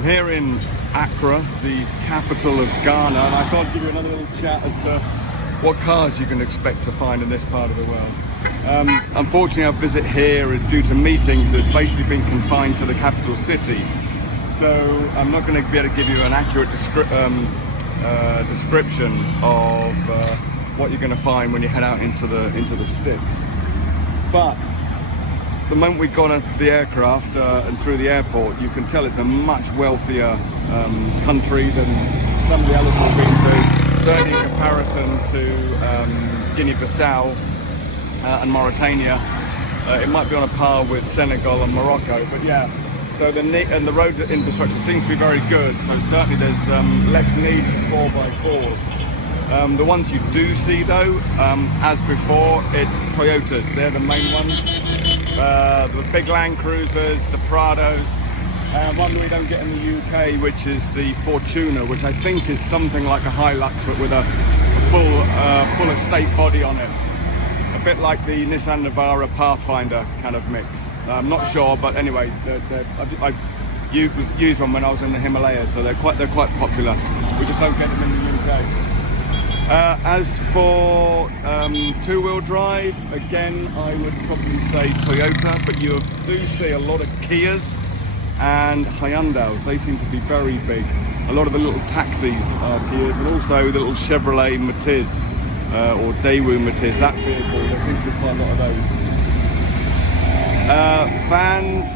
I'm here in Accra, the capital of Ghana, and I thought I'd give you another little chat as to what cars you can expect to find in this part of the world. Unfortunately, our visit here, due to meetings, has basically been confined to the capital city. So I'm not going to be able to give you an accurate description of what you're going to find when you head out into the sticks. But the moment we got off the aircraft and through the airport, you can tell it's a much wealthier country than some of the others we've been to. Certainly in comparison to Guinea-Bissau and Mauritania, it might be on a par with Senegal and Morocco. But yeah, so the road infrastructure seems to be very good. So certainly there's less need for 4x4s. The ones you do see though, as before, it's Toyotas. They're the main ones. The big Land Cruisers, the Prados, one we don't get in the UK, which is the Fortuner, which I think is something like a Hilux but with a full estate body on it. A bit like the Nissan Navara Pathfinder kind of mix. I'm not sure, but anyway, I used one when I was in the Himalayas, so they're quite popular. We just don't get them in the UK. As for two-wheel drive, again, I would probably say Toyota, but you do see a lot of Kias and Hyundais. They seem to be very big. A lot of the little taxis are Kias, and also the little Chevrolet Matiz or Daewoo Matiz, that vehicle, there seems to be quite a lot of those. Vans,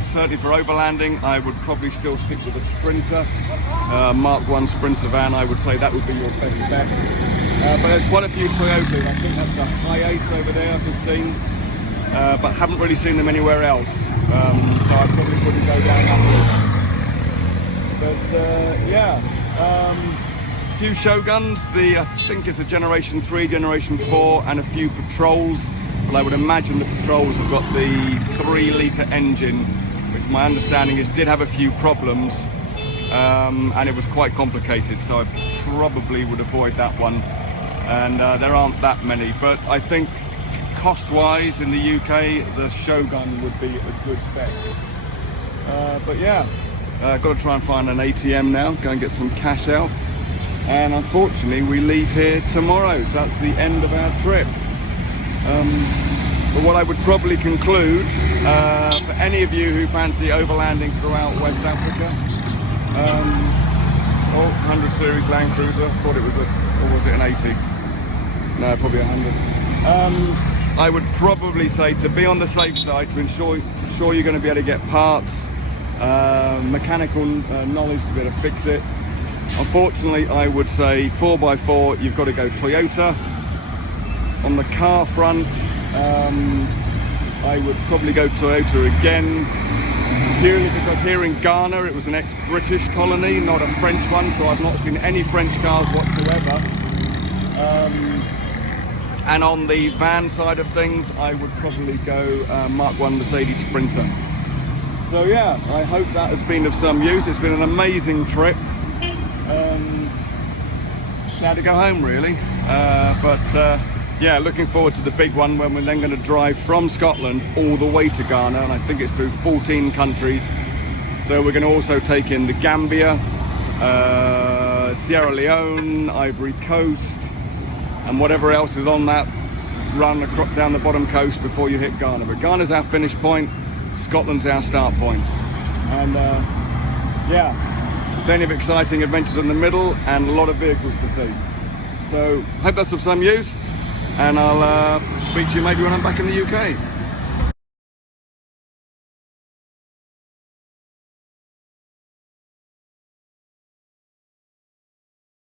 certainly for overlanding, I would probably still stick with a Sprinter. Mark 1 Sprinter van, I would say that would be your best bet. But there's quite a few Toyotas. I think that's a Hi-Ace over there I've just seen, but haven't really seen them anywhere else. So I probably wouldn't go down that route. But yeah, a few Shoguns. I think it's a Generation 3, Generation 4, and a few Patrols. But I would imagine the Patrols have got the 3-litre engine, which my understanding is did have a few problems, and it was quite complicated, so I probably would avoid that one. And there aren't that many, but I think cost-wise in the UK, the Shogun would be a good bet. But yeah, I've got to try and find an ATM now, go and get some cash out. And unfortunately, we leave here tomorrow, so that's the end of our trip. But what I would probably conclude, for any of you who fancy overlanding throughout West Africa, 100 series Land Cruiser, I thought it was or was it an 80? No, probably 100. I would probably say to be on the safe side, to ensure you're going to be able to get parts, mechanical knowledge to be able to fix it. Unfortunately, I would say 4x4, you've got to go Toyota. On the car front, I would probably go Toyota again, purely because here in Ghana it was an ex-British colony, not a French one, so I've not seen any French cars whatsoever. And on the van side of things, I would probably go Mark 1 Mercedes Sprinter. So yeah, I hope that has been of some use. It's been an amazing trip. Sad to go home really, but yeah, looking forward to the big one when we're then going to drive from Scotland all the way to Ghana, and I think it's through 14 countries. So we're going to also take in the Gambia, Sierra Leone, Ivory Coast, and whatever else is on that run down the bottom coast before you hit Ghana. But Ghana's our finish point, Scotland's our start point. And yeah, plenty of exciting adventures in the middle and a lot of vehicles to see. So hope that's of some use, and I'll speak to you maybe when I'm back in the UK.